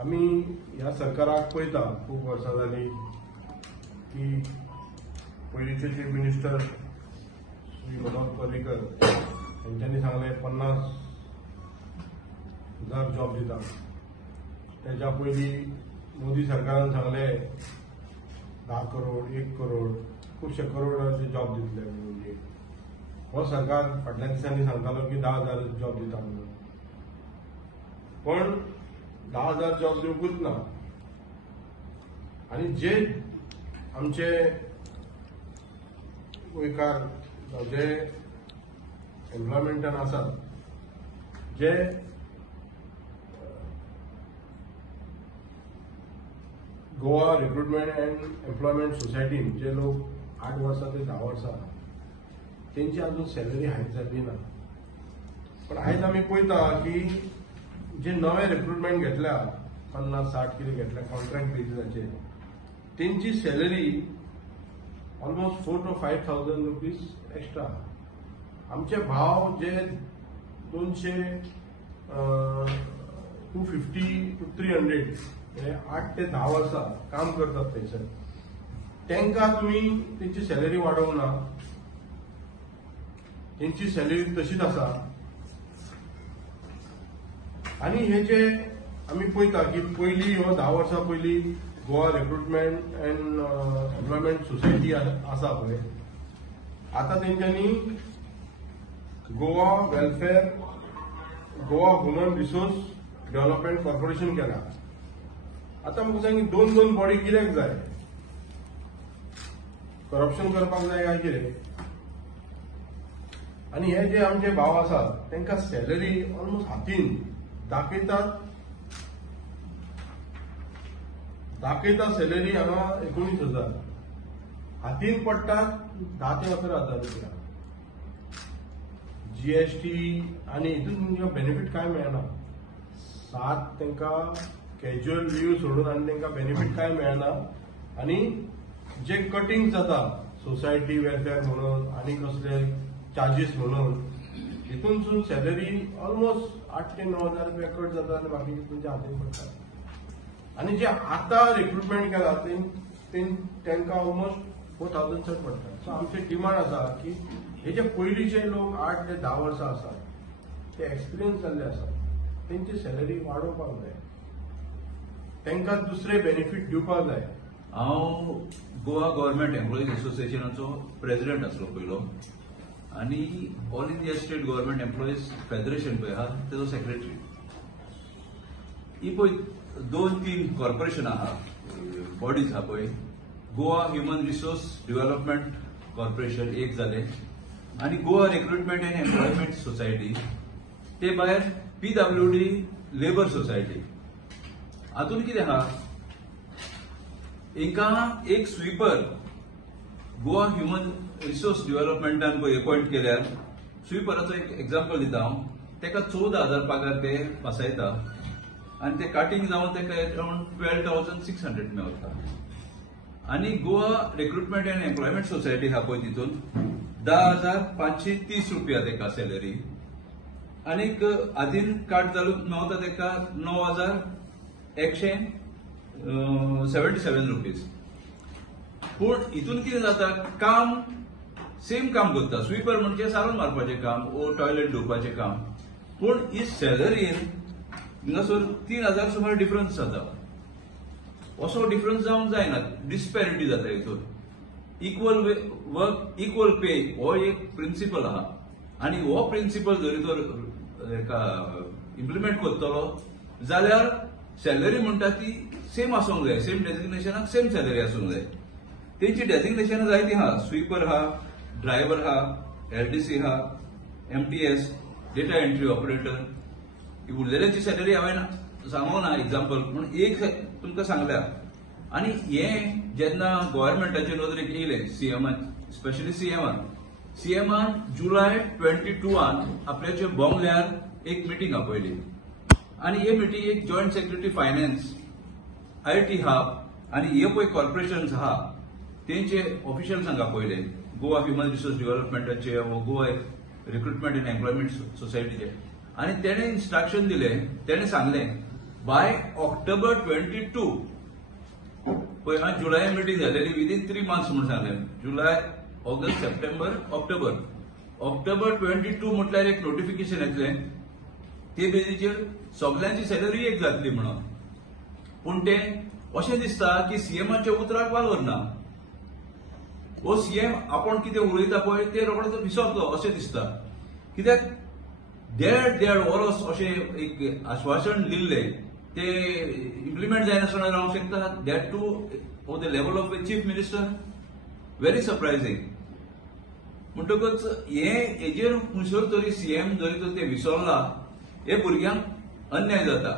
आमी ह्या सरकाराक पळयता खूब वर्सां जाली की पयलींचे चीफ मिनिस्टर श्री मनोहर पर्रीकर हांच्यांनी सांगले 50,000 जॉब दिता. तेच्या पयलीं मोदी सरकारान सांगले 10 करोड 1 करोड खुबशे करोडाचे जॉब दितले म्हणजे हो सरकार फाटल्या दिसांनी सांगतालो की 10,000 जॉब दिता म्हणून. पण 10,000 जॉब दिवंकूच ना. आनी जे आमचे गोंयकार जे एम्प्लॉयमेंटान आसात, जे गोवा रिक्रुटमेंट एंड एम्प्लॉयमेंट सोसायटीन जे लोक 8 वर्सां ते 10 वर्सां तेंची अजून सॅलरी हायक जाल्ली ना. पण आयज आमी पळयता की जे नवे रिक्रुटमेंट घेतल्या 50-60 कितें घेतल्या कॉन्ट्रॅक्ट बेसिसाचेर तेंची salary almost 4,000 to 5,000 rupees extra. आमचे भाव जे 250 to 300 8 ते 10 वर्सां काम करतात थंयसर, तांकां तुमी तेंची सॅलरी वाडोवंक ना. तेंची सॅलरी तशीच आसा. आनी हे जे आमी पळयता की पयलीं हो 10 वर्सां पयलीं Goa recruitment end employment society आसा पळय, आतां तेंच्यांनी Goa welfare Goa human resource development corporation केला. आतां म्हाका सांग दोन बॉडी कित्याक जाय? करप्शन करपाक जाय काय कितें? आनी हे जे आमचे भाव आसात तांकां सॅलरी ऑलमोस्ट हातीन दाखयतात सॅलरी हांगा 19,000 हातीन पडटात 10,000 ते 11,000 रुपया. जीएसटी आनी हितून तुमकां बेनिफीट कांय मेळना. 7 तांकां कॅज्युअल लीव सोडून आनी तांकां बेनिफीट कांय मेळना. आनी जे कटिंग जाता सोसायटी वेलफेअर म्हणून आनी कसले चार्जीस म्हणून हितूनसून सॅलरी ऑलमोस्ट 8,000 ते 9,000 रुपया कट जाता आनी बाकी तुमच्या हातीन पडटा. आनी जे आतां रिक्रुटमेंट केला तांकां ऑलमोस्ट 4,000 चड पडटा. सो आमचे डिमांड आसा की हे जे पयलींचे लोक 8 ते 10 वर्सां आसात ते एक्सपिरियन्स जाल्ले आसात तेंची सॅलरी वाडोवपाक जाय, तांकां दुसरे बेनिफीट दिवपाक जाय. हांव गोवा गव्हर्नमेंट एम्प्लॉईज असोसिएशनाचो प्रेसिडेंट आसलो पयलो आनी all India state government employees federation पळय आहा तेजो सेक्रेटरी. ही पळय 2-3 कॉर्पोरेशन आहा बॉडीज आहा पळय. Goa human resource development corporation एक जाले आनी Goa recruitment end employment society, ते भायर PWD लेबर सोसायटी. हातून कितें आहा, हांकां एक स्वीपर गोवा ह्युमन रिसोर्स डेव्हलपमेंटान पळय अपॉइंट केल्यार, स्वीपराचो एक एक्झाम्पल दिता हांव, ताका 14,000 पगार ते पासयता आनी ते काटिंग जावन ताका अराउंड 12,600 मेळटा. आनी Goa recruitment end employment society आहा पळय तितून 10,530 रुपया ताका सॅलरी आनीक हातीन कार्ड जालूक मेळटा ताका 9,177 रुपीज. पूण हितून कितें जाता, काम सेम काम करता. स्वीपर म्हणजे सारून मारपाचें काम ओ टॉयलेट धुवपाचें काम. पूण ही सॅलरीन हिंगासर 3,000 सुमार डिफरन्स जाता. असो डिफरन्स जावंक जायना, डिस्पॅरिटी जाता हितून. इक्वल वर्क इक्वल पे हो एक प्रिन्सिपल आहा आनी हो प्रिन्सिपल जरी तर इम्प्लिमेंट करतलो जाल्यार सॅलरी म्हणटा ती सेम आसूंक जाय, सेम डेजिग्नेशनाक सेम सॅलरी आसूंक जाय. तेंची डेजिग्नेशनां जायती आहा, स्वीपर आहा, ड्रायव्हर आहा, LDC आहा, MTS, डेटा एंट्री ऑपरेटर. उरलेल्याची सॅलरी हांवें सांगूंक ना एक्झाम्पल, पूण एक तुमकां सांगल्या. आनी हे जेन्ना गव्हर्नमेंटाचे नदरेक येयले सीएमान, स्पेशली सीएमान जुलय 22 आपल्याच्या बॉंगल्यार एक मिटींग आपयली आनी हे मिटींगेक joint secretary finance, IT hub आनी हे पळय कॉर्पोरेशन्स आहा तेंचे ऑफिशियल्सांक आपयले, गोवा ह्युमन रिसोर्स डेव्हलपमेंटाचे व गोवा रिक्रुटमेंट एंड एम्प्लॉयमेंट सोसायटीचे. आनी तेणे इन्स्ट्रक्शन दिले, तेणे सांगले बाय ऑक्टोबर 22 पळय हांवें जुलय मिटींग जालेली विदीन 3 months म्हणून सांगलें. July, August, September, October. October 22 म्हटल्यार एक नोटिफिकेशन येतलें. ते बेजीचेर सगळ्यांची सॅलरी एक जातली म्हणून. पूण ते अशें दिसता की सीएमाच्या उतराक वालोर ना. हो सीएम आपण कितें उलयता पळय ते रोखडोच विसरलो अशें दिसता. कित्याक देड वरोस अशें एक आश्वासन दिल्लें ते इम्प्लिमेंट जायनासतना रावंक शकता. That to on the level of a chief minister. Very surprising. म्हणटकच हेजेर खंयसर तरी सीएम जरी तर ते विसरला हे भुरग्यांक अन्याय जाता.